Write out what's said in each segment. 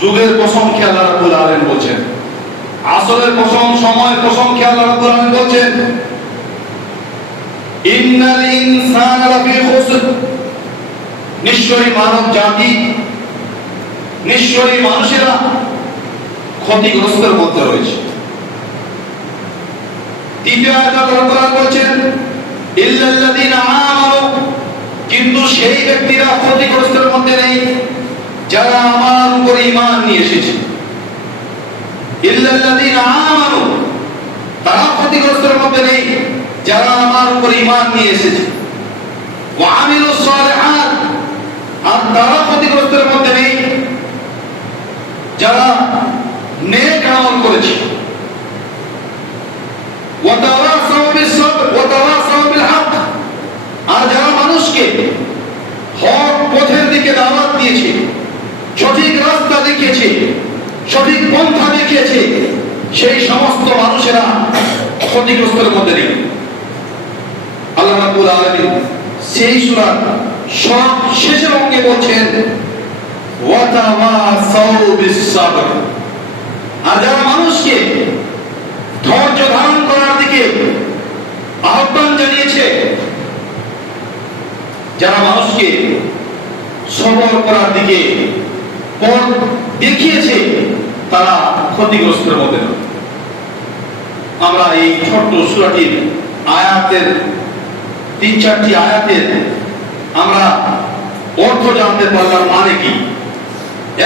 যুগের কসম খেয়ে আল্লাহ রাব্বুল আলামিন বলছেন, আসরের কসম, সময়ের কসম খেয়ে আল্লাহ রাব্বুল আলামিন বলছেন, ইন্নাল ইনসানা লাফি খুসর, নিশ্চয়ই মানব জাতি, নিশ্চয়ই মানুষেরা ক্ষতিগ্রস্তের মধ্যে রয়েছে। দ্বিতীয় আয়াতে আল্লাহ রাব্বুল আলামিন বলছেন, ইল্লাল্লাযীনা আমানু, কিন্তু সেই ব্যক্তিরা ক্ষতিগ্রস্তের মধ্যে নেই যারা আমার উপর ঈমান নিয়ে এসেছে। ইল্লাল্লাযীনা আমানু, তারা ক্ষতিগ্রস্তের মধ্যে নেই যারা আমার উপর ঈমান নিয়ে এসেছে। ওয়া আমিলুস সালিহাত, আর তারা ক্ষতিগ্রস্তের মধ্যে নেই যারা নেক আমল করেছে। ওয়া তাওয়াসাউ বিস-সাবর ওয়া তাওয়াসাউ বিল হক, আর যারা মানুষকে হক পথের দিকে দাওয়াত দিয়েছে, সঠিক রাস্তা দেখিয়েছে, সঠিক পন্থা দেখিয়েছে, সেই সমস্ত মানুষেরা ক্ষতিগ্রস্তের মধ্যে নেই। আল্লাহ রাব্বুল আলামিন সেই সূরার সব শেষের অঙ্গে বলছেন, ওয়া তাওয়াসাউ বিস-সাবর, আর যারা মানুষকে ধৈর্য ধারণ করার দিকে আহ্বান জানিয়েছে, যারা মানুষকে সবর করার দিকে পথ দেখিয়েছে, তারা ক্ষতিগ্রস্তের মধ্যে নয়। আমরা এই ছোট্ট সূরাটির আয়াতের 3-4টি আয়াতের আমরা অর্থ জানতে পারলাম, মানে কি।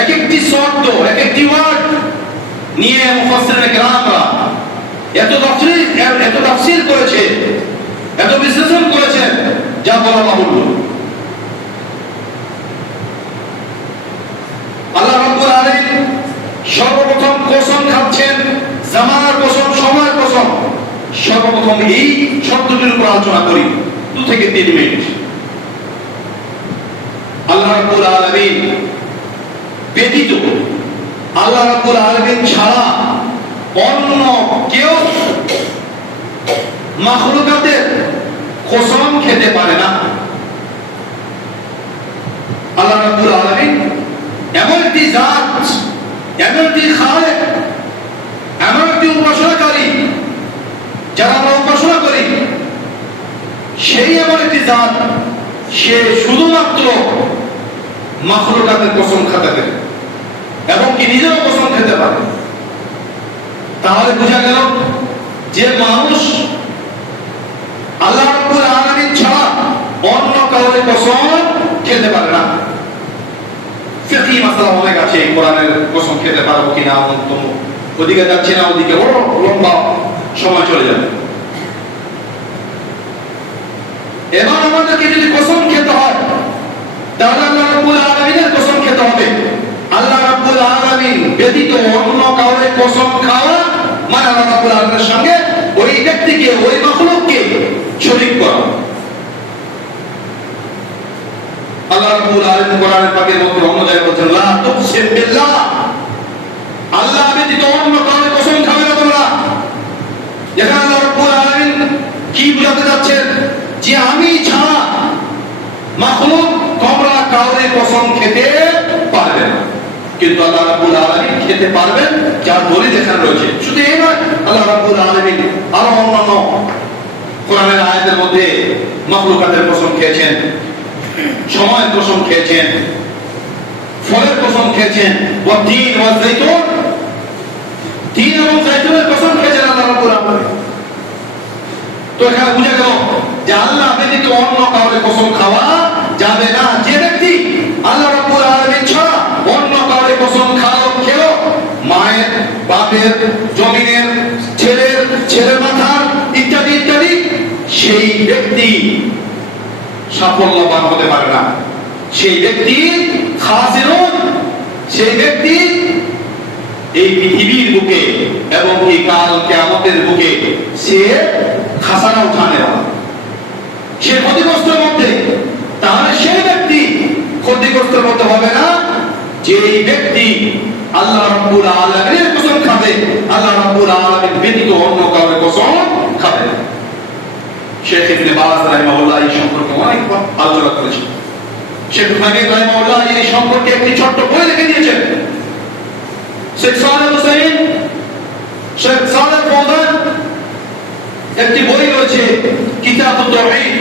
এক একটি শব্দ, এক একটি ওয়ার্ড নিয়ে মুফাসসিরিনে কেরামরা এত তাফসীর করেছে, এত বিশ্লেষণ করেছেন, যা বলা বাহুল্য। আল্লাহ রাব্বুল আলামিন সর্বপ্রথম কসম খাচ্ছেন, জামানার কসম, সময়ের কসম। সর্বপ্রথম এই শব্দটির উপর আলোচনা করি 2 থেকে 3 মিনিট। আল্লাহ রাব্বুল আলামিন ব্যতীত, আল্লাহ রাব্বুল আলামিন ছাড়া অন্য কেউ মাখলুকাতের কসম খেতে পারে না। আল্লাহ রাব্বুল আলামিন এমন একটি জাত, এমন একটি খালেক, এমন একটি উপাসনাকারী, যারা আমরা উপাসনা করি, সেই এমন একটি জাত, সে শুধুমাত্র মাখলুকাতের কসম খেতে পারে এবং কি নিজেরও কসম খেতে পারে। তাহলে বোঝা গেল যে মানুষ আল্লাহ রাব্বুল আলামিন ছাড়া অন্য কাউকে কসম খেতে পারে না। ফিকহি মাসআলা অনেক আছে, কোরআনের কসম খেতে পারবো কিনা, ওদিকে যাচ্ছে না, ওদিকে বড় লম্বা সময় চলে যাবে। এবার আমাদেরকে যদি কসম খেতে হয়, তাহলে আল্লাহ রাব্বুল আলামিনের কসম খেতে হবে। আল্লাহ রাব্বুল আলামিন ব্যতীত অন্য কাউকে কসম খাওয়া মানে আল্লাহ রাব্বুল আলামিনের সঙ্গে ওই ব্যক্তিকে, ওই মাখলুককে শরীক করা। আল্লাহ রাব্বুল আলামিন কোরআনের পাকের মধ্যে অন্য জায়গায় বলেছেন, লা তুকসিম বিল্লাহ, আল্লাহ ব্যতীত অন্য কাউকে কসম খাবে না তোমরা। এখানে আল্লাহ রাব্বুল আলামিন কি বোঝাতে যাচ্ছেন, যে আমি ছাড়া মাখলুক তোমরা কাউকে কসম খেতে পারবে না, কিন্তু আল্লাহ রাব্বুল আলামিন খেতে পারবেন, যার দলিল এখানে রয়েছে। শুধু এই নয়, আল্লাহ রাব্বুল আলামিন আরো অন্যান্য কোরআনের আয়াতের মধ্যে মাখলুকাতের কসম খেয়েছেন, সময়ের কসম খেয়েছেন, ফলের কসম খেয়েছেন, ওয়া তিন ওয়া যাইতুন, তিন এবং যাইতুনের কসম খেয়েছেন আল্লাহ রাব্বুল আলামিন। তো এখানে বুঝা গেল যে আল্লাহ ব্যতীত অন্য কাউকে কসম খাওয়া যাবে না। যে ব্যক্তি আল্লাহ রাব্বুল আলামিন ছাড়া অন্য কাউকে কসম খেলো, মায়ের, বাপের, জমিনের, ছেলের মাথার ইত্যাদি ইত্যাদি, সেই ব্যক্তি সাফল্যবান হতে পারে না। সেই ব্যক্তি খাসিরুন, সেই ব্যক্তি এই পৃথিবীর বুকে এবং এই কাল কিয়ামতের বুকে সে খাসারা উঠানে না, সে ক্ষতিগ্রস্তের মধ্যে। তাহলে সেই ব্যক্তি ক্ষতিগ্রস্তের মধ্যে হবে না যে ব্যক্তি আল্লাহ রাব্বুল আলামিনের কসম খাবে, আল্লাহ রাব্বুল আলামিন ব্যতীত অন্য কাউকে কসম খাবে। শেখ ইবনে বাজ রাহিমাহুল্লাহ এই সম্পর্কে অনেক আলোচনা করেছেন। শেখ মুহাম্মদ রাহিমাহুল্লাহ এই সম্পর্কে একটি ছোট্ট বই লিখে দিয়েছেন। শেখ সালেহ হুসাইন, শেখ সালেহ ফৌজান একটি বই রয়েছে কিতাবুত তাওহীদ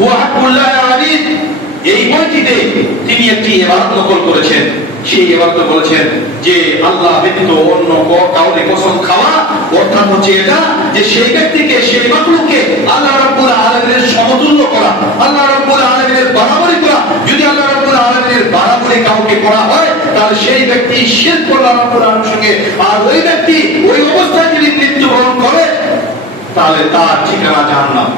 ওয়া হাক্কুল্লাহ আলাইহি। এই বইটিতে তিনি একটি ইবারত নকল করেছেন। সেই ইবারতে বলেছেন যে আল্লাহ ব্যতীত অন্য কাউকে কসম খাওয়া অর্থাৎ হচ্ছে এটা যে সেই ব্যক্তিকে, সেই মাখলুককে আল্লাহ রাব্বুল আলামিনের সমতুল্য করা, আল্লাহ রাব্বুল আলামিনের বরাবরি করা। যদি আল্লাহ রাব্বুল আলামিনের বরাবরি কাউকে করা হয় তাহলে সেই ব্যক্তি শিরক করল আল্লাহ রাব্বুল আলামিনের সঙ্গে। আর ওই ব্যক্তি ওই অবস্থায় যদি মৃত্যুবরণ করে তাহলে তার ঠিকানা জাহান্নাম।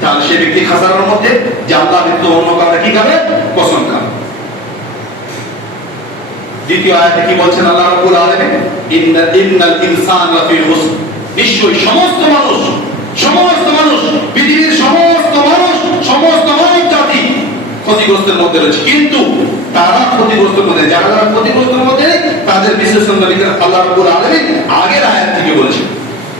তাহলে সেই ব্যক্তি খাসারার মধ্যে যে আল্লাহ ব্যতীত অন্য কাউকে কি খাবে? কসম খাবে। দ্বিতীয় আয়াতে কি বলছেন আল্লাহ রাব্বুল আলামিন? ইন্নাল ইনসানা লাফি খুসর। নিশ্চয়ই সমস্ত মানুষ পৃথিবীর সমস্ত মানব জাতি ক্ষতিগ্রস্তের মধ্যে রয়েছে। কিন্তু তারা ক্ষতিগ্রস্তের মধ্যে, যারা ক্ষতিগ্রস্তের মধ্যে তাদের বিশ্লেষণ আল্লাহ রাব্বুল আলামিন আগের আয়াত থেকে বলেছেন।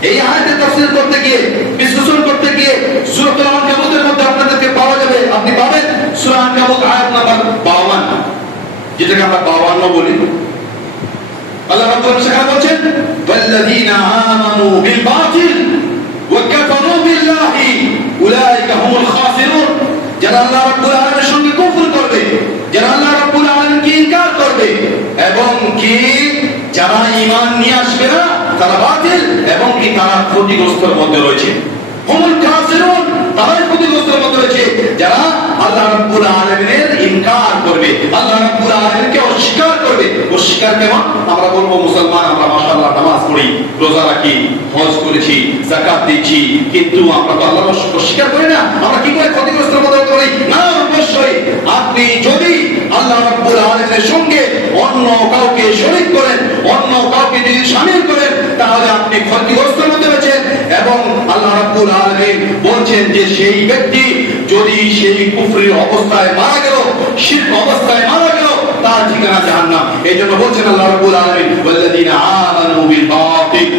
এই আয়াতের তাফসীর করতে গিয়ে, বিশ্লেষণ করতে গিয়ে সূরাতুল আনকাবুতের মধ্যে আপনাদেরকে পাওয়া যাবে, আপনি পাবেন সূরা আনকাবুত আয়াত নাম্বার 52, যেটাকে আমরা 52 বলি। আল্লাহ রাব্বুল আলামিন সেখানে বলেন ওয়াল্লাযীনা আমানু বিল বাতিল ওয়া কাফারু বিল্লাহি উলাইকা হুমুল খাসিরুন। যারা আল্লাহ রাব্বুল আলামিনের সঙ্গে কুফর করবে, যারা আল্লাহ রাব্বুল আলামিনকে ইনকার করবে এবং কি যারা ঈমান নিয়ে আসবে না, তারা বাতিল এবং কি তারা ক্ষতিগ্রস্তের মধ্যে রয়েছে। হুমুল খাসিরুন, তারাই ক্ষতিগ্রস্তের মধ্যে রয়েছে যারা আল্লাহ রাব্বুল আলামিনের ইনকার করবে, আল্লাহ রাব্বুল আলামিনকে অস্বীকার করবে। অস্বীকার কেমন? আমরা বলবো মুসলমান, আমরা মাশাআল্লাহ নামাজ পড়ি, রোজা রাখি, হজ করেছি, যাকাত দিচ্ছি, কিন্তু আমরা তো আল্লাহকে অস্বীকার করি না। আমরা কি করে ক্ষতিগ্রস্তের মধ্যে করি? না, অবশ্যই আপনি যদি আল্লাহ রাব্বুল আলামিনের সঙ্গে অন্য কাউকে শরীক করেন, অন্য কাউকে যদি শামিল করেন, তাহলে আপনি ক্ষতিগ্রস্তের মধ্যে রয়েছেন। এবং আল্লাহ রাব্বুল আলামিন বলছেন যে সেই ব্যক্তি যদি সেই কুফরি অবস্থায় মারা গেল, শিরক অবস্থায় মারা গেল, তার ঠিকানা জাহান্নাম। এইজন্য বলছেন আল্লাহ রাব্বুল আলামিন ওয়াল্লাযীনা আমানু বিল বাতিল,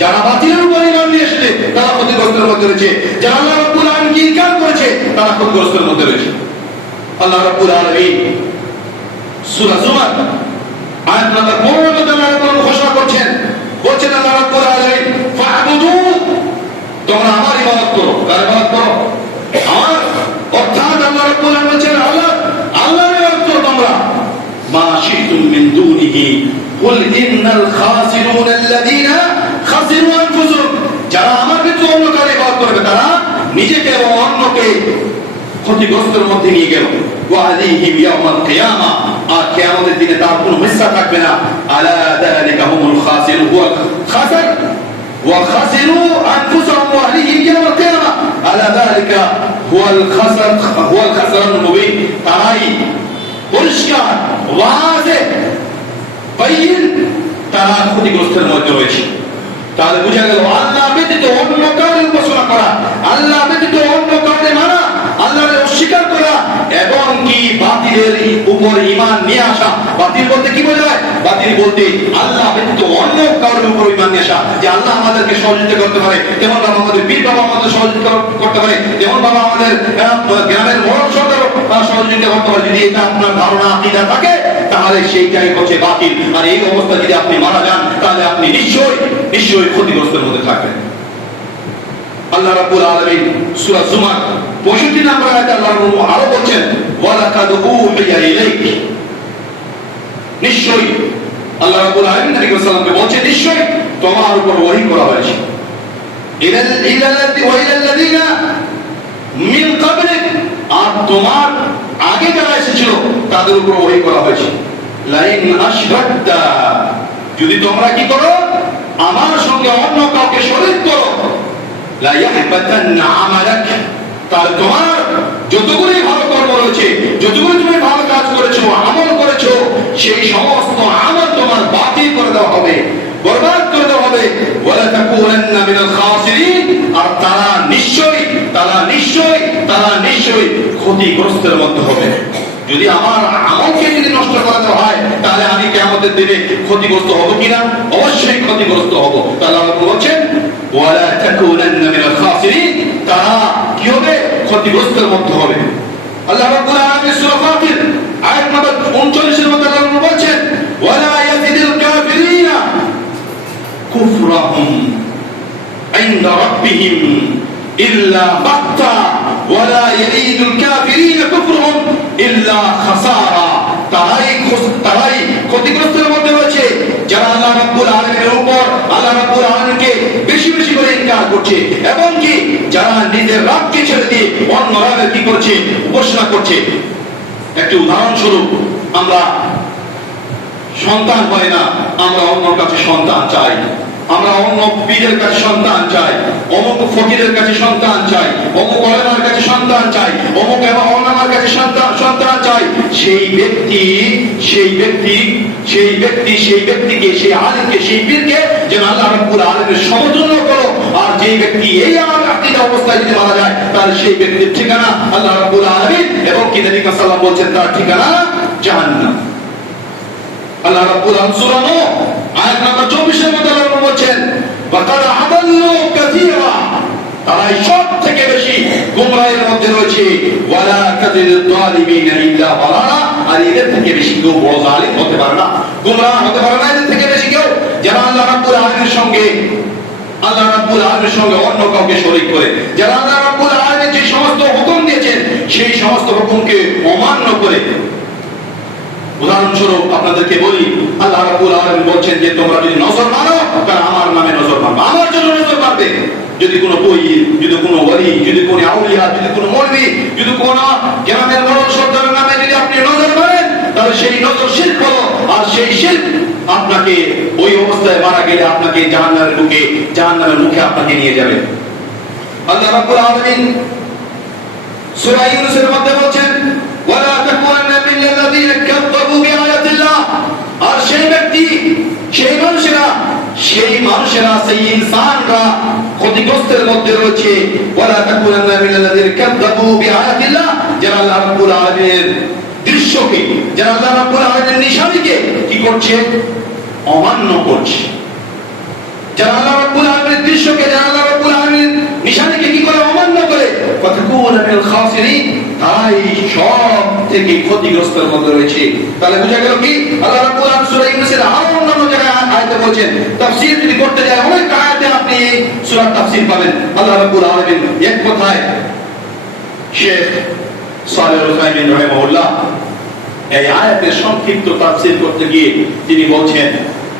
যারা বাতিলের উপর ঈমান নিয়ে এসেছে তারা ক্ষতিগ্রস্তের মধ্যে রয়েছে, যারা আল্লাহ রাব্বুল আলামিনকে ইনকার করেছে তারা ক্ষতিগ্রস্তের মধ্যে রয়েছে। আল্লাহ রাব্বুল আলামিন সূরা জুমার আয়াত নাম্বার 15 তে আল্লাহ রাব্বুল ঘোষণা করছেন, বলছেন আল্লাহ রাব্বুল আলামিন ফা'বুদু, তোমরা আমার ইবাদত করো। কার ইবাদত করো? আমার। অর্থাৎ আল্লাহ রাব্বুল আলামিন বলেন আল্লাহর ইবাদত করো তোমরা। মা শিতুম মিন দুনিহি কুল ইন্নাল খাসিরুন আল্লাযীনা খাসিরু আনফুসাহুম, যারা আমার ব্যতীত অন্য কারো ইবাদত করবে তারা নিজেকে এবং অন্যকে ক্ষতিগ্রস্তের মধ্যে নিয়ে গেল। ওয়া আলাইহিম ইয়াউমাল কিয়ামা, আর কিয়ামতের দিনে তার কোনো হিস্সা থাকবে না। আলা যালিকা হুমুল খাসিরুন হুয়াল খাসার ওয়া খাসিরু আনফুসাহুম ওয়া আলাইহিম ইয়াউমাল কিয়ামা আলা যালিকা হুয়াল খাসরানুল মুবিন। তারাই পরিষ্কার ওয়াজিহ বাইন, তারা ক্ষতিগ্রস্তের মধ্যে রয়েছে। তাহলে বোঝা গেল আল্লাহ ব্যতীত অন্য কাউকে উপাসনা করা, আল্লাহ ব্যতীত অন্য কাউকে মানা, আল্লাহকে অস্বীকার করা এবং কি বাতিলের উপর ঈমান নিয়ে আসা। বাতিল বলতে কি বোঝায়? বাতিল বলতে আল্লাহ ব্যতীত অন্য কারোর উপর ঈমান নিয়ে আসা, যে আল্লাহ আমাদেরকে সহযোগিতা করতে পারে, তেমন বাবা আমাদের পীর বাবা আমাদের সহযোগিতা করতে পারে, তেমন বাবা আমাদের গ্রামের বড় সরকার সহযোগিতা করতে পারে। যদি এটা আপনার ধারণা আকীদা থাকে তাহলে সেইটাই হচ্ছে বাতিল। আর এই অবস্থা যদি আপনি মারা যান তাহলে আপনি নিশ্চয়ই ক্ষতিগ্রস্তের মধ্যে থাকবেন। আল্লাহ রাব্বুল আলামিন সূরা জুমার 65 নম্বর আয়াতে আল্লাহ আরো বলেন ওয়ালাকাদ উহিয়া ইলাইক, নিশ্চয়ই আল্লাহ রাব্বুল আলামিন নবী সাল্লাল্লাহু আলাইহি ওয়াসাল্লামকে বলেন নিশ্চয়ই তোমার উপর ওহী করা হয়েছে। ইলাল্লাযীনা মিন ক্বাবলিক, আর তোমার আগে যারা এসেছিল তাদের উপর ওহী করা হয়েছে। লাইন আশরাকতা, যদি তোমরা কি করো আমার সঙ্গে অন্য কাউকে শরীক করো, লা ইয়াহবাতান্না আমালাক, তাহলে তোমার যতগুলি ভালো কর্ম রয়েছে, যতগুলি তুমি ভালো কাজ করেছো, আমল করেছো, সেই সমস্ত আমল তোমার বাতিল করে দেওয়া হবে, বরবাদ করে দেওয়া হবে। ওয়ালা তাকুনান্না মিনাল খাসিরিন, আর তারা নিশ্চয়ই ক্ষতিগ্রস্তের মধ্যে হবে। যদি আমার আমলকে যদি নষ্ট করা হয় তাহলে আমি কিয়ামতের দিনে ক্ষতিগ্রস্ত হব কিনা? অবশ্যই ক্ষতিগ্রস্ত হব। তাহলে আল্লাহ বলছেন ওয়ালা তাকুনান্না মিনাল খাসিরিন, তারা কি হবে? ক্ষতিগ্রস্তের মধ্যে হবে। আল্লাহ রাব্বুল আলামিন সূরা ফাতির আয়াত নম্বর 39 এর মধ্যে আল্লাহ বলছেন ওয়ালা ইয়াজিদুল ربهم إلا بطا ولا يزيد الكافرين كفرهم إلا خسارا। তারাই ক্ষতিগ্রস্তের মধ্যে রয়েছে যারা আল্লাহ রাব্বুল আলামিনের উপর আল্লাহ রাব্বুল আলামিনকে বেশি বেশি করে ইনকার করছে, এবং কি যারা নিজের রবকে ছেড়ে দিয়ে অন্য রবের কি করছে, উপাসনা করছে। একটি উদাহরণস্বরূপ, আমরা সন্তান হয় না, আমরা অন্য কাছে সন্তান চাই, আমরা অন্য পীরের কাছে সন্তান চাই, অমুক ফকিরের কাছে সন্তান চাই, অমুক ওলামার কাছে সন্তান চাই, অমুক ওলামার কাছে সন্তান চাই। সেই ব্যক্তিকে, সেই আলিমকে, সেই পীরকে যেন আল্লাহ রাব্বুল আলামিনের সমতুল্য করো। আর যেই ব্যক্তি এই আমার আকীদা অবস্থায় যদি মারা যায়, তাহলে সেই ব্যক্তির ঠিকানা আল্লাহ রাব্বুল আলামিন, এবং কি নবী সাল্লাল্লাহু আলাইহি ওয়াসাল্লাম বলেছেন তার ঠিকানা জাহান্নাম। আল্লাহ রাব্বুল আলামিন সূরা নূহ আয়াত নম্বর 24 এর মধ্যে আল্লাহ বলেছেন, ওয়াকাদ আদাল্লু কাসীরা, তারাই সব থেকে বেশি গুমরাহের মধ্যে রয়েছে, ওয়ালা তাজিদু যালিমিনা ইল্লা দালালা, আর এদের থেকে বেশি কেউ বড় জালিম হতে পারে না, গুমরাহ হতে পারে না এদের থেকে বেশি কেউ, যারা আল্লাহ রাব্বুল আলামিনের সঙ্গে অন্য কাউকে শরীক করে, যারা আল্লাহ রাব্বুল আলামিন যে সমস্ত হুকুম দিয়েছেন সেই সমস্ত হুকুমকে অমান্য করে। উদাহরণস্বরূপ আপনাদেরকে বলি, আল্লাহ রাব্বুল আলামিন বলছেন যে তোমরা যদি নজর মারো তাহলে আমার নামে নজর মারবে, আমার জন্য নজর মারবে। যদি কোনো বই, যদি কোনো ওলি, যদি কোনো আউলিয়া, যদি কোনো মৌলবি, যদি কোনো গ্রামের বড় সর্দারের নামে যদি আপনি নজর মারেন, তাহলে সেই নজর শিরক হলো, আর সেই শিরক আপনাকে ওই অবস্থায় মারা গেলে আপনাকে জাহান্নামের মুখে আপনাকে নিয়ে যাবে। আল্লাহ রাব্বুল আলামিন সূরা ইউনূসের মধ্যে বলছেন, ওয়ালা তাকুনান্না মিনাল্লাযীনা কাযযাবু বিআয়াতিল্লাহ, আর সেই ব্যক্তি, সেই মানুষেরা, সেই ইনসানরা ক্ষতিগ্রস্তের মধ্যে রয়েছে। ওয়ালা তাকুনান্না মিনাল্লাযীনা কাযযাবু বিআয়াতিল্লাহ, যারা আল্লাহ রাব্বুল আলামিনের দৃশ্যকে, যারা আল্লাহ রাব্বুল আলামিনের নিশানিকে কি করছে, অমান্য করছে। যারা আল্লাহ রাব্বুল আলামিনের দৃশ্যকে, যারা আল্লাহ রাব্বুল আলামিনের নিশানিকে কি করে, অমান্য করে, ফাতাকুনা মিনাল খাসিরিন, তাই সব থেকে ক্ষতিগ্রস্তের মধ্যে রয়েছে। তাহলে বোঝা গেল কি, আল্লাহ রাব্বুল আলামিন সূরা ইউনূসের আরো অন্যান্য জায়গায় আয়াতে বলেছেন, তাফসীর যদি করতে যায় অনেক আয়াতে আপনি সূরার তাফসীর পাবেন। আল্লাহ রাব্বুল আলামিন এক কথায়, শেখ সালেহ আল উসাইমিন রাহিমাহুল্লাহ এই আয়াতের সংক্ষিপ্ত তাফসীর করতে গিয়ে তিনি বলছেন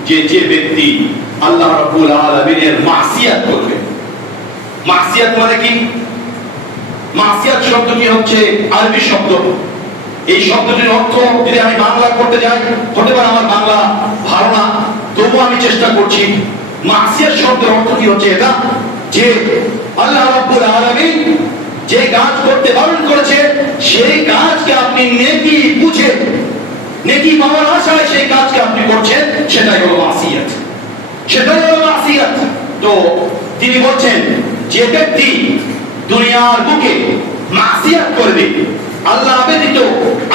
যে ব্যক্তি আল্লাহ রাব্বুল আলামিনের মাসিয়াত করবে। মাসিয়াত মানে কি? মাসিয়াত শব্দটি হচ্ছে আরবি শব্দ। এই শব্দটির অর্থ যদি আমি বাংলা করতে যাই, হতে পারে আমার বাংলা ভালো না, তবু আমি চেষ্টা করছি। মাসিয়াত শব্দের অর্থ কি হচ্ছে, এটা যে আল্লাহ রাব্বুল আলামিন যে কাজ করতে বারণ করেছে, সেই কাজকে আপনি নেকি বুঝে, নেকি পাওয়ার আশায় সেই কাজকে আপনি করছেন, সেটাই হলো মাসিয়াত, সেটাই হলো মাসিয়াত। তো তিনি বলছেন, যে ব্যক্তি দুনিয়ার বুকে মাসিয়াত করবে, আল্লাহ ব্যতীত,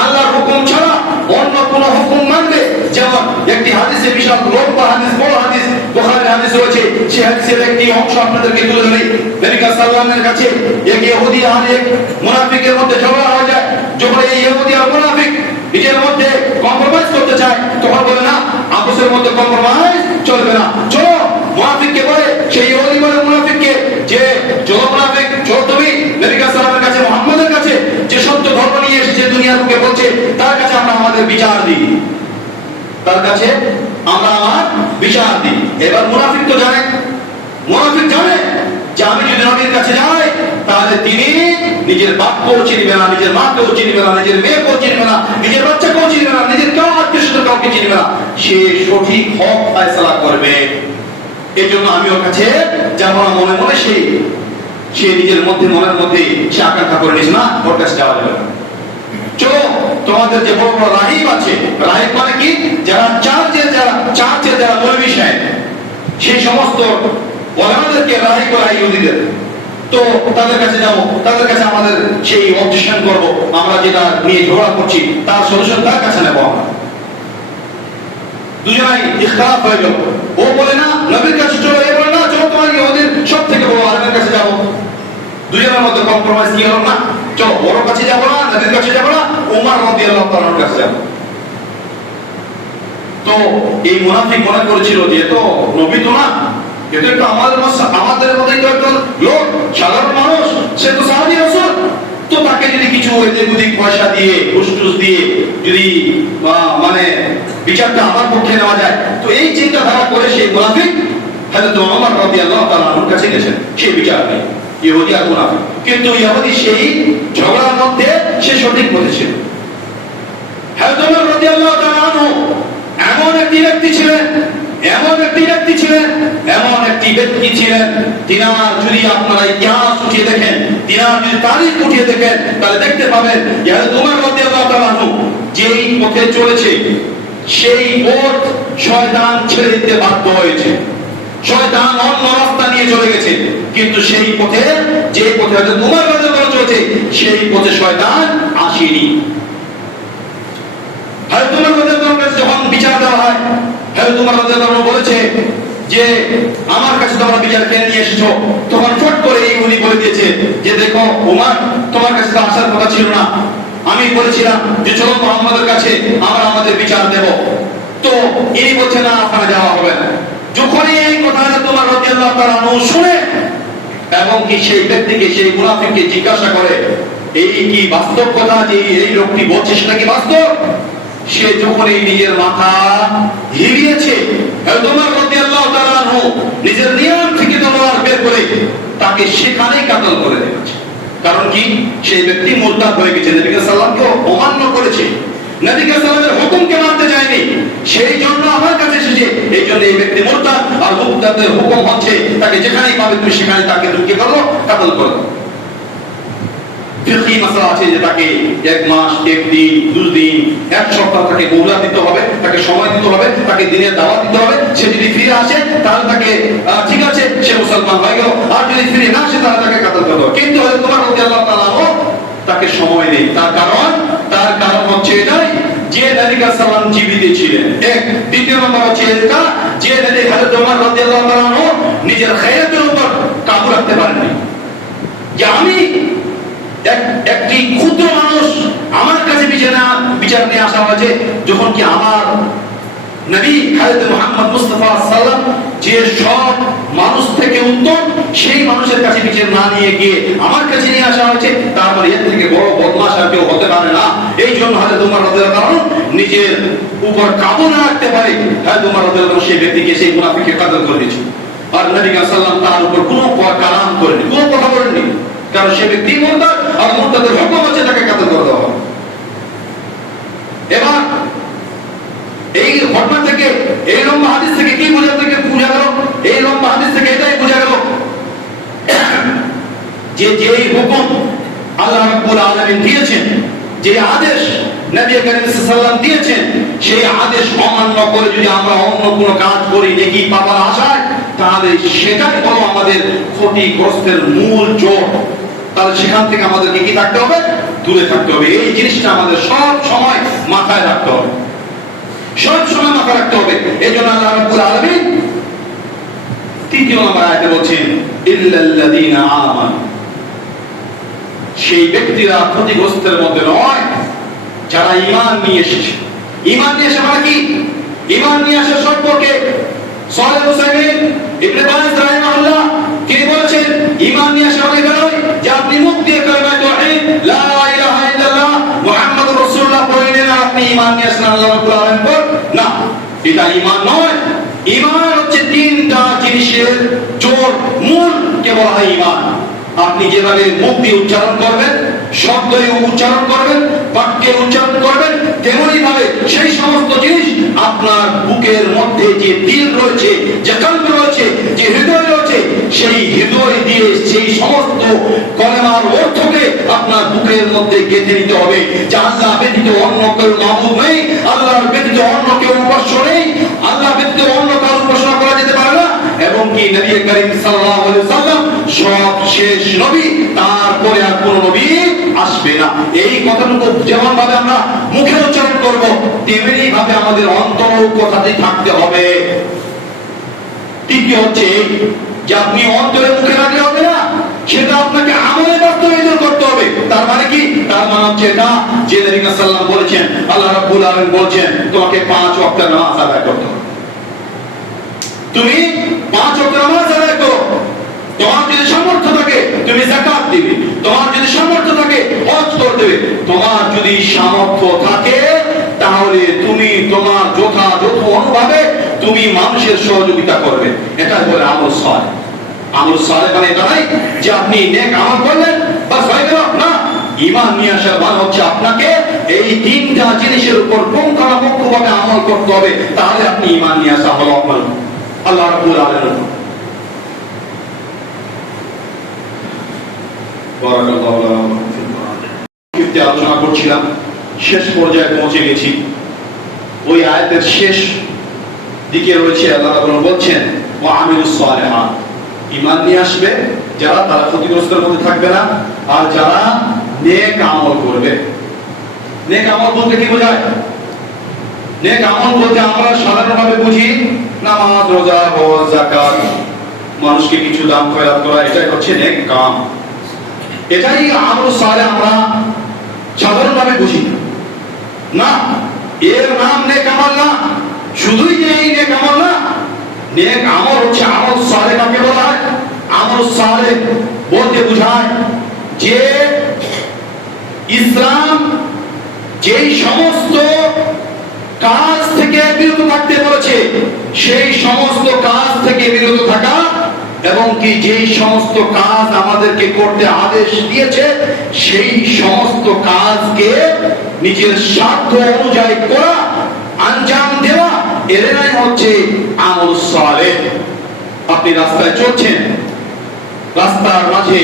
আল্লাহর হুকুম ছাড়া অন্য কোন হুকুম মানবে, যেমন একটি হাদিসে, বিশাল লম্বা হাদিস, বড় হাদিস, বুখারীর হাদিস রয়েছে, সেই হাদিসের একটি অংশ আপনাদেরকে তুলে ধরি। নবী সাল্লাল্লাহু আলাইহি ওয়াসাল্লামের কাছে এক ইহুদি আর এক মুনাফিকের মধ্যে ঝগড়া হয়ে যায়। যখন এই ইহুদি আর মুনাফিক নিজের মধ্যে কম্প্রোমাইজ করতে চায়, তখন বলে না, আপসের মধ্যে কম্প্রোমাইজ চলবে না, চলো। মুনাফিককে বলে, সেই ইহুদি বলে মুনাফিককে, যে চলো মুনাফিক, চলো তুমি নবী সাল্লাল্লাহু আলাইহি ওয়াসাল্লামের কাছে, মুহাম্মদের কাছে, যে সত্য ধর্ম নিয়ে এসেছে দুনিয়ার বুকে, বলছে তার কাছে আমরা আমাদের বিচার দিই, তার কাছে আমরা আমার বিচার দিই। এবার মুনাফিক তো জানে, মুনাফিক জানে যে আমি যদি নবীর কাছে যাই, তাহলে তিনি নিজের বাপকেও চিনবে না, নিজের মাকেও চিনবে না, নিজের মেয়েকেও চিনবে না, নিজের বাচ্চাকেও চিনবে না, নিজের কেউ আত্মীয় কাউকে চিনবে না, সে সঠিক হক ফয়সালা করবে। এই জন্য আমি ওর কাছে যাবো না, মনে মনে সে নিজের মধ্যে, মনের মধ্যে সে আকাঙ্ক্ষা করে নিস না, ওর কাছে যাওয়া যাবে না। চলো, তোমাদের যে বড় বড় রাহিব আছে, রাহিব মানে কি, যারা চার্চের যারা মৌলভী সাহেব, সেই সমস্ত ওলামাদেরকে রাহিব বলা ইহুদিদের, তো তাদের কাছে যাবো, তাদের কাছে আমাদের সেই অবজেকশন করবো, আমরা যেটা নিয়ে ঝগড়া করছি তার সলিউশন তার কাছে নেবো। আমরা দুজনাই ইখতিলাফ হয়ে গেল, ও বলে না নবীর কাছে চলো, এ বলে না চলো তোমার ইহুদির সব থেকে বড় আলেমের কাছে যাবো। দুজনের মধ্যে কম্প্রোমাইজ কি হলো না, চলো বড় কাছে যাবো না, নবীর কাছে যাবো না, ওমর রাদিয়াল্লাহু তাআলার কাছে যাবো। তো এই মুনাফিক মনে করেছিল যে তো নবী তো না, কিন্তু একটু আমাদের মতোই তো একজন লোক, সাধারণ মানুষ, সে তো সাহাবী রাসূল, তো তাকে যদি কিছু এদিক ওদিক পয়সা দিয়ে ঘুষ দিয়ে যদি মানে বিচারটা আমার পক্ষে নেওয়া যায়, তো এই চিন্তাধারা করে সেই মুনাফিক হযরত ওমর রাদিয়াল্লাহু তাআলা আনহুর কাছে গেছেন সেই বিচার নিয়ে, ইহুদি আর মুনাফিক। কিন্তু ইহুদি সেই ঝগড়ার মধ্যে সে সঠিক পথে ছিল। হযরত ওমর রাদিয়াল্লাহু তাআলা আনহু এমন একটি ব্যক্তি ছিলেন, তিনার যদি আপনারা ইতিহাস উঠিয়ে দেখেন, তিনার যদি তারিখ উঠিয়ে দেখেন, তাহলে দেখতে পাবেন যে হযরত ওমর রাদিয়াল্লাহু তাআলা আনহু যেই পথে চলেছে সেই পথ শয়তান ছেড়ে দিতে বাধ্য হয়েছে। শয়তান অন্য রাস্তা নিয়ে চলে গেছে, কিন্তু সেই পথে, যে পথে হযরত ওমর রাদিয়াল্লাহু তাআলা চলেছে, সেই পথে শয়তান আসেনি। হযরত ওমর রাদিয়াল্লাহু তাআলা যখন বিচার দেওয়া হয়, হযরত ওমর রাদিয়াল্লাহু তাআলা বলেছে যে আমার কাছে তোমরা বিচার কেন নিয়ে এসেছো, তখন ফট করে এই উনি বলে দিয়েছে যে দেখো ওমর, তোমার কাছে তো আসার কথা ছিল না, আমি বলেছিলাম যে চলো মুহাম্মদের কাছে আমরা আমাদের বিচার দেব, তো এই বলছে না আপনারা যাওয়া হবে না। যখনই এই কথাটা তোমার রাদিয়াল্লাহু তাআলা আনহু শুনে এবং কি সেই ব্যক্তিকে, সেই মুনাফিককে জিজ্ঞাসা করে এই কি বাস্তব কথা যে এই লোকটি বলছে সেটা কি বাস্তব, সে যখন এই নিজের মাথা হিলিয়েছে, ওমর রাদিয়াল্লাহু তাআলা আনহু নিজের নিয়ম থেকে তলোয়ার বের করে তাকে সেখানেই কাতল করে দিয়েছে। কারণ কি, সেই ব্যক্তি মুরতাদ হয়ে গেছে, নবী সাল্লাল্লাহু আলাইহি ওয়াসাল্লামকে অমান্য করেছে, নবী সাল্লাল্লাহু আলাইহি হুকুমকে মানতে চায়নি, সেই জন্য আমার কাছে এসেছে। এই জন্য এই ব্যক্তি মুরতাদ, আর মুরতাদের হুকুম হচ্ছে তাকে যেখানেই পাবে তুমি সেখানে তাকে তুমি কি করো, কাতল করো। ফিকহি মাসলা আছে যে তাকে এক মাস, এক দিন, 2 দিন, এক সপ্তাহ তাকে মোহলা দিতে হবে, তাকে সময় দিতে হবে, তাকে দিনের দাওয়াত দিতে হবে। সে যদি ফিরে আসে তাহলে তাকে ঠিক আছে, সে মুসলমান হয়ে গেল, আর যদি ফিরে না আসে তাহলে তাকে কাতল করতে হবে। কিন্তু তোমার রাদিয়াল্লাহু তাআলা তাকে সময় নেই। তার কারণ হচ্ছে এটাই যে নবী সাল্লাল্লাহু জীবিত ছিলেন, এক। দ্বিতীয় নম্বর হচ্ছে এটা যে নবী হযরত ওমর রাদিয়াল্লাহু তাআলা নিজের খেয়ালের উপর কাবু রাখতে পারেননি, যে আমি একটি ক্ষুদ্র মানুষ, আমার কাছে বিচার নিয়ে আসা হয়েছে, যখন কি আমার নবী হযরত মুহাম্মদ মুস্তাফা সাল্লাল্লাহু আলাইহি ওয়াসাল্লাম যে সব মানুষ থেকে উত্তম, সেই মানুষের কাছে বিচার না নিয়ে গিয়ে আমার কাছে নিয়ে আসা হয়েছে, তারপরে এর থেকে বড় বদমাশ আর কেউ হতে পারে না। এই জন্য হযরত ওমর রাদিয়াল্লাহু তাআলা নিজের উপর কাবু না রাখতে পারে, হযরত ওমর রাদিয়াল্লাহু তাআলা সেই ব্যক্তিকে, সেই মুনাফিককে কাতল করে দিয়েছে। আর নবী সাল্লাল্লাহু আলাইহি ওয়াসাল্লাম তার উপর কোনো কালাম করেনি, কোনো কথা বলেননি, কারণ সে ব্যক্তি মুরতাদ, আর মুরতাদের হুকুম আছে তাকে কাতল করে দেওয়া হবে। এবার এই ঘটনা থেকে, এই লম্বা হাদিস থেকে কি বোঝা গেল? এই লম্বা হাদিস থেকে এটাই বোঝা গেল যে যেই হুকুম আল্লাহ রাব্বুল আলামিন দিয়েছেন, যে আদেশ নবী করিম সাল্লাল্লাহু আলাইহি ওয়াসাল্লাম দিয়েছেন, সেই আদেশ অমান্য করে যদি আমরা অন্য কোনো কাজ করি নেকি পাবার আশায়, তাহলে সেটাই হলো আমাদের ক্ষতিগ্রস্তের মূল জোট। তাহলে সেখান থেকে আমাদেরকে কি থাকতে হবে? দূরে থাকতে হবে। এই জিনিসটা আমাদের সব সময় মাথায় রাখতে হবে, সব সময় মাথায় রাখতে হবে। এই জন্য আল্লাহ রাব্বুল আলামিন 3 নম্বর আয়াতে বলছেন ইল্লাল্লাযীনা আমানু, সেই ব্যক্তিরা ক্ষতিগ্রস্তের মধ্যে নয় যারা ঈমান নিয়ে এসেছে। ঈমান নিয়ে আসা মানে কি? ঈমান নিয়ে আসা সম্পর্কে সালেহ হুসাইন ইবনে বাজ রাহিমাহুল্লাহ তিনি বলেছেন, ঈমান নিয়ে আসা মানে নয় যে আপনি মুখ দিয়ে কালেমা তাওহীদ লা ইলাহা ইল্লাল্লাহ মুহাম্মাদুর রাসূলুল্লাহ পড়ে নিলেন, আপনি ঈমান নিয়ে আসলেন আল্লাহ রাব্বুল আলামিন পর। না, এটা ঈমান নয়। ঈমান হচ্ছে 3টা জিনিসের জোর, মূল কে বলা হয় ঈমান। আপনি যেভাবে মুখ দিয়ে উচ্চারণ করবেন, শব্দে উচ্চারণ করবেন, বাক্যে উচ্চারণ করবেন, তেমনি ভাবে সেই সমস্ত জিনিস আপনার বুকের মধ্যে যে দিল রয়েছে, যে কল্প রয়েছে, যে হৃদয় রয়েছে, সেই হৃদয় দিয়ে সেই সমস্ত কলেমার অর্থকে আপনার বুকের মধ্যে গেঁথে নিতে হবে যে আল্লাহ ব্যতীত অন্য কেউ মাবুদ নেই, আল্লাহর ব্যতীত অন্য কেউ উপাস্য নেই, আল্লাহ ব্যতীত অন্য কারো উপাসনা করা যেতে পারে না, এবং কি নবী করিম সাল্লাল্লাহু আলাইহি ওয়াসাল্লাম সব শেষ নবী, তারপরে আর কোন নবী আসবে না। এই কথাটুকু যেমন ভাবে আমরা মুখে উচ্চারণ করব, তেমনি ভাবে আমাদের অন্তর কথাতেই থাকতে হবে। তৃতীয় হচ্ছে যে আপনি অন্তরে মুখে রাখলে হবে না, সেটা আপনাকে আমলে বাস্তবায়িত করতে হবে। তার মানে কি? তার মানে হচ্ছে এটা যে নবী সাল্লাল্লাহু আলাইহি ওয়াসাল্লাম বলেছেন, আল্লাহ রাব্বুল আলামিন বলেছেন তোমাকে 5 ওয়াক্ত নামাজ আদায় করতে হবে। তুমি 5 ওয়াক্ত নামাজ আদায় করো, তোমার যদি সামর্থ্য থাকে তুমি যাকাত দিবে, তোমার যদি সামর্থ্য থাকে হজ করে দেবে, তোমার যদি সামর্থ্য থাকে তাহলে তুমি তোমার যথাযথ অনুভাবে তুমি মানুষের সহযোগিতা করবে। এটা বলে আমল সালেহ। আমল সালেহ মানে এটা নাই যে আপনি নেক আমল করলেন বাস হয়ে গেল, না। ঈমান নিয়ে আসার মানে হচ্ছে আপনাকে এই তিনটা জিনিসের উপর পুঙ্খানুপুঙ্খভাবে আমল করতে হবে, তাহলে আপনি ঈমান নিয়ে আসা হলো আমল আল্লাহ রাব্বুল আলামিন। আলোচনা করছিলাম, শেষ পর্যায়ে পৌঁছে গেছি। ওই আয়াতের শেষ দিকে রয়েছে আল্লাহ রাব্বুল বলছেন ওয়া আমিলুস সালিহাত, ঈমান নিয়ে আসবে যারা, তারা ক্ষতিগ্রস্তের মধ্যে থাকবে না, আর যারা নেক আমল করবে। নেক আমল বলতে কি বোঝায়? নেক আমল বলতে আমরা সাধারণভাবে বুঝি নামাজ, রোজা, হজ, যাকাত, মানুষকে কিছু দান খয়রাত করা, এটাই হচ্ছে নেক কাম, এটাই আমল সালেহ আমরা সাধারণভাবে বুঝি। না, এর নাম নেক আমল না। শুধুই যে এই নেক আমল না, নেক আমল হচ্ছে আমল সালেহ। কাকে বলা হয়? আমল সালেহ বলতে বোঝায় যে ইসলাম যেই সমস্ত কাজ থেকে বিরত থাকতে বলেছে সেই সমস্ত কাজ থেকে বিরত থাকা, এবং কি যেই সমস্ত কাজ আমাদেরকে করতে আদেশ দিয়েছে সেই সমস্ত কাজকে নিজের সাধ্য অনুযায়ী করা, আঞ্জাম দেওয়া, এরাই হচ্ছে আমল সালেহ। আপনি রাস্তায় চলছেন, রাস্তার মাঝে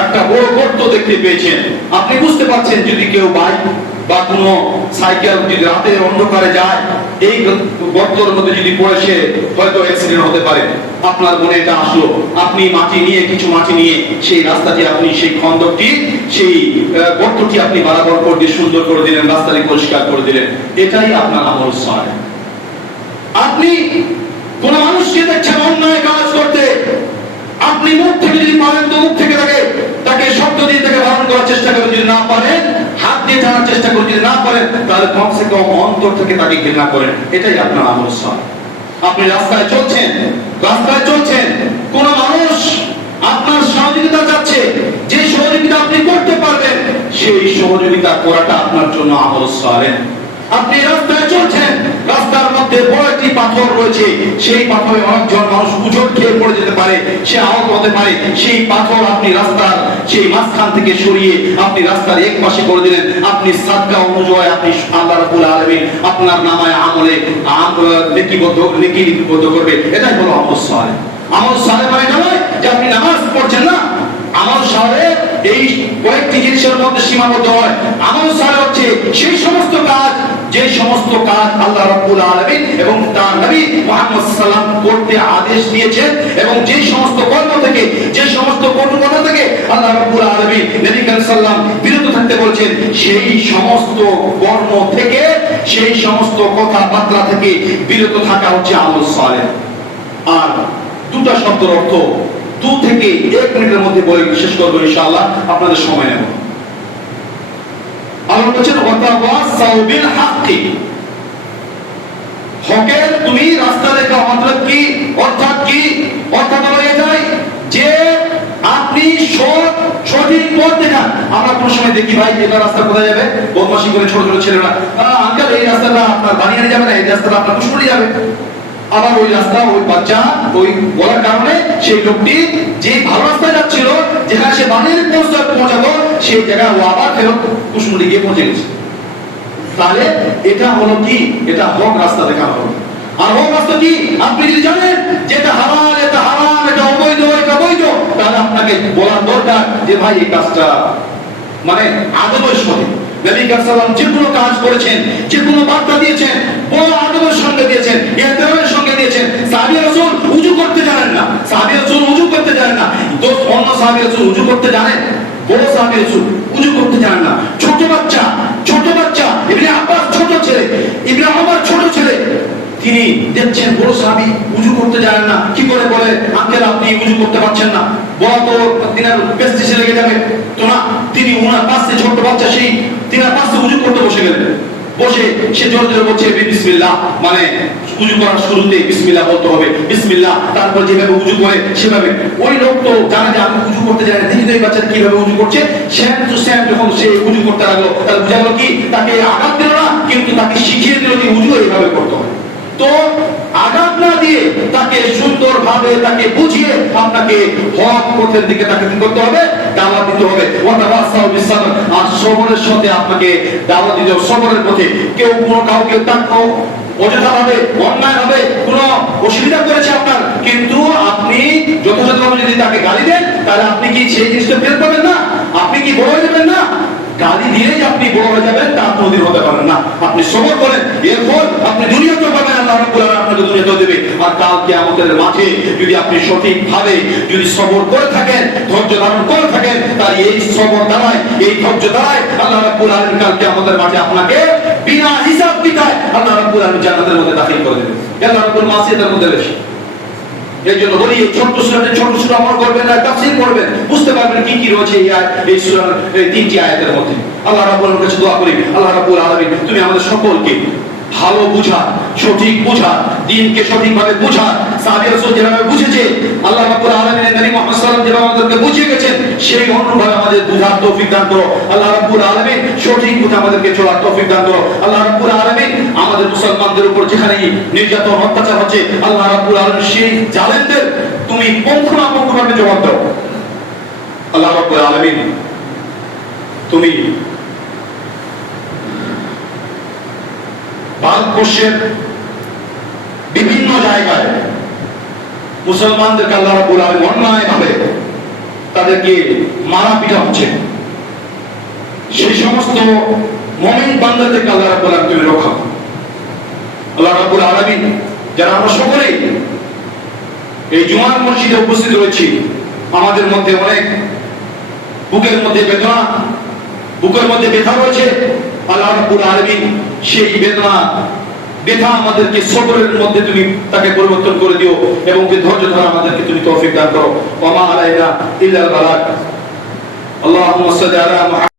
একটা বড় গর্ত দেখতে পেয়েছেন, আপনি বুঝতে পারছেন যদি কেউ বাইক বা কোনো সাইকেল যদি রাতের অন্ধকারে যায়, এই গর্তের মধ্যে যদি পড়ে সে হয়তো অ্যাক্সিডেন্ট হতে পারে। আপনার মনে এটা আসলো, আপনি মাটি নিয়ে, কিছু মাটি নিয়ে সেই রাস্তাটি, আপনি সেই খন্দকটি, সেই গর্তটি আপনি বরাবর করে দিয়ে সুন্দর করে দিলেন, রাস্তাটি পরিষ্কার করে দিলেন। এটাই আপনার আমল সালেহ। আপনি কোন মানুষকে দেখছেন অন্যায় কাজ করতে, আপনি মুখ থেকে যদি পারেন তো মুখ থেকে তাকে শব্দ দিয়ে তাকে বারণ করার চেষ্টা করেন, যদি না পারেন হাত দিয়ে টানার চেষ্টা করেন, যদি না পারেন তাহলে কমসে কম অন্তর থেকে তাকে ঘৃণা করেন। এটাই আপনার আমল সালেহ। আপনি রাস্তায় চলছেন, কোন মানুষ আপনার সহযোগিতা চাচ্ছে, যে সহযোগিতা আপনি করতে পারবেন সেই সহযোগিতা করাটা আপনার জন্য আমল সালেহ। আপনি রাস্তায় চলছেন, রাস্তার মধ্যে বড় একটি পাথর রয়েছে, সেই পাথরে অনেকজন মানুষ উজট খেয়ে পড়ে যেতে পারে, সে আহত হতে পারে, সেই পাথর আপনি রাস্তার সেই মাঝখান থেকে সরিয়ে আপনি রাস্তার এক পাশে করে দিলেন। আপনি সাদকা অনুযায়ী আপনি আল্লাহ রাব্বুল আলামিন আপনার নামায় আমলে নেকি লিপিবদ্ধ করবে। এটাই হলো আমল সালেহ। আমল সালেহ মানে এটা নয় যে আপনি নামাজ পড়ছেন না। আমল সালেহ এই কয়েকটি জিনিসের মধ্যে সীমাবদ্ধ হয়। আমল সালেহ হচ্ছে সেই সমস্ত কাজ, যে সমস্ত কাজ আল্লাহ রাব্বুল আলামিন এবং তার নবী মুহাম্মদ সাল্লাল্লাহু আলাইহি ওয়াসাল্লাম করতে আদেশ দিয়েছেন, এবং যে সমস্ত কর্ম থেকে, যে সমস্ত কটু কথা থেকে আল্লাহ রাব্বুল আলামিন নবী সাল্লাল্লাহু আলাইহি ওয়াসাল্লাম বিরত থাকতে বলেছেন, সেই সমস্ত কর্ম থেকে, সেই সমস্ত কথাবার্তা থেকে বিরত থাকা হচ্ছে আমল সালেহ। আর দুটো শব্দের অর্থ 2 থেকে 1 মিনিটের মধ্যে বলে শেষ করবো ইনশাআল্লাহ, আপনাদের সময় নেব। আল্লাহ বলেছেন ওয়াতাওয়াসাউ বিল হাক্কি, হকের তুমি রাস্তা দেখাও। মতলব কি? অর্থাৎ কি? অর্থাৎ হলো এটাই যে আপনি সঠিক পথ দেখান। আমরা কোন সময় দেখি ভাই এটা রাস্তা কোথায় যাবে, বদমাশি করে ছোট ছোট ছেলেরা, আঙ্কেল এই রাস্তাটা আপনার বানিয়ে যাবে না, এই রাস্তাটা আপনার কুশমুড়ি যাবে। আবার ওই রাস্তা, ওই বাচ্চা ওই বলার কারণে সেই লোকটি যে ভালো রাস্তায় যাচ্ছিল, যেখানে সে বানিয়ে পৌঁছাতো, সেই জায়গায় ও আবার ফেরত কুশমুড়ি গিয়ে পৌঁছে গেছে। তাহলে এটা হলো কি? এটা হক রাস্তা দেখানো হলো। আর হক রাস্তা কি? আপনি যদি জানেন যে এটা হালাল, এটা হারাম, এটা অবৈধ, এটা বৈধ, তাহলে আপনাকে বলার দরকার যে ভাই এই কাজটা মানে আদবের সঙ্গে নবী সাল্লাল্লাহু যে কোনো কাজ করেছেন, যে কোনো বার্তা দিয়েছেন, বড় আদবের সঙ্গে দিয়েছেন, ইহতিরামের সঙ্গে দিয়েছেন। সাহাবী রাসূল ওযু করতে জানেন না, সাহাবী রাসূল ওযু করতে জানেন না, তো অন্য সাহাবী রাসূল ওযু করতে জানেন, বড় সাহাবী রাসূল ওযু করতে জানেন না। ছোট বাচ্চা ইবনে আব্বাস ছোট ছেলে, ইবনে ওমর ছোট ছেলে, তিনি দেখছেন বড় সাহাবী ওযু করতে জানেন না, কি করে বলে আঙ্কেল আপনি ওযু করতে পারছেন না, বলা তো তিনার পেস্টিসে লেগে যাবে তো না। তিনি ওনার পাশে ছোট বাচ্চা, সেই তিনার পাশে ওযু করতে বসে গেলেন। বসে সে জোরে জোরে বলছে বিসমিল্লাহ। বিসমিল্লাহ মানে উযু করার শুরুতে বিসমিল্লাহ বলতে হবে, বিসমিল্লাহ, তারপর যেভাবে উযু করে সেভাবে। ওই লোক তো জানে যে আমি উযু করতে জানি, দেখি তো এই বাচ্চাটা কিভাবে উযু করছে, সেম টু সেম যখন সে উযু করতে লাগলো, তাহলে বোঝা গেল কি তাকে আঘাত দিল না, কিন্তু তাকে শিখিয়ে দিল যে উযু এইভাবে করতে হয়। তো আঘাত না দিয়ে তাকে সুন্দরভাবে তাকে বুঝিয়ে আপনাকে হক পথের দিকে তাকে কি করতে হবে, দাওয়াত দিতে হবে। আর সবরের সাথে আপনাকে দাওয়াত দিতে হবে, সবরের পথে। কেউ কোনো কাউকে অযথা ভাবে অন্যায় ভাবে কোনো অসুবিধা করেছে আপনার, কিন্তু আপনি যথাযথভাবে যদি তাকে গালি দেন, তাহলে আপনি কি সেই জিনিসটা ফেরত পাবেন না? আপনি কি বড় হয়ে যাবেন না? গালি দিলেই আপনি বড় হয়ে যাবেন তা কোনদিন হতে পারেন না। আপনি সবর করেন, এরপর আপনি দুনিয়াতেও পাবেন, আল্লাহ রাব্বুল আলামিন আপনাকে দুনিয়াতেও দেবে। আর কাল কিয়ামতের মাঠে যদি আপনি সঠিকভাবে যদি সবর করে থাকেন, ধৈর্য ধারণ করে থাকেন, তার এই সবর দ্বারাই, এই ধৈর্য দ্বারাই আল্লাহ রাব্বুল আলামিন কাল কিয়ামতের মাঠে আপনাকে বিনা হিসাব কিতাব আল্লাহ রাব্বুল আলামিন জান্নাতের মধ্যে দাখিল করে দেবেন। আল্লাহ রাব্বুল মাসিয়াতের মধ্যে বেশি। এই জন্য বলি, এই ছোট্ট সূরা আমল করবেন না, তাফসীর করবেন, বুঝতে পারবেন কি কি রয়েছে এই সূরার এই তিনটি আয়াতের মধ্যে। আল্লাহ রাব্বুল আলামিনের কাছে দোয়া করি, আল্লাহ রাব্বুল আলামিন তুমি আমাদের সকলকে ভালো বুঝা, সঠিক বুঝা, দ্বীনকে সঠিকভাবে বুঝা, সাহাবী রাসূল যেভাবে বুঝেছে, আল্লাহ রাব্বুল আলামিনের নবী মুহাম্মদ সাল্লাল্লাহু আলাইহি ওয়াসাল্লাম যেভাবে আমাদেরকে বুঝিয়ে গেছেন, সেই অনুভাবে আমাদের বুঝার তৌফিক দান করো। আল্লাহ রাব্বুল আলামিন সঠিক বুঝে আমাদেরকে চলার তৌফিক দান করো। আল্লাহ রাব্বুল আলামিন আমাদের মুসলমানদের উপর যেখানে নির্যাতন অত্যাচার হচ্ছে, আল্লাহ রাব্বুল আলামিন সেই জালেমদের তুমি পঙ্খুভাবে জবাব দাও। আল্লাহ রাব্বুল আলামিন তুমি ভারতবর্ষের বিভিন্ন জায়গায় মুসলমানদেরকে আল্লাহ রাব্বুল আলামিন অন্যায়ভাবে তাদেরকে মারা পিটা হচ্ছে, সেই সমস্ত মুমিন বান্দাদেরকে আল্লাহ রাব্বুল আলামিন তুমি রক্ষা করো। আল্লাহ রাব্বুল আলামিন যারা আমরা সকলেই এই জুমার মসজিদে উপস্থিত রয়েছি, আমাদের মধ্যে অনেক বুকের মধ্যে বেদনা, বুকের মধ্যে ব্যথা রয়েছে, আল্লাহ রাব্বুল আলামিন সেই ব্যথা আমাদেরকে সবরের মধ্যে তুমি তাকে পরিবর্তন করে দিও, এবং যে ধৈর্য ধরা আমাদেরকে তুমি তৌফিক দান করো। ওয়া মা আলাইনা ইল্লাল বালাগ। আল্লাহুম্মা সাল্লি আলা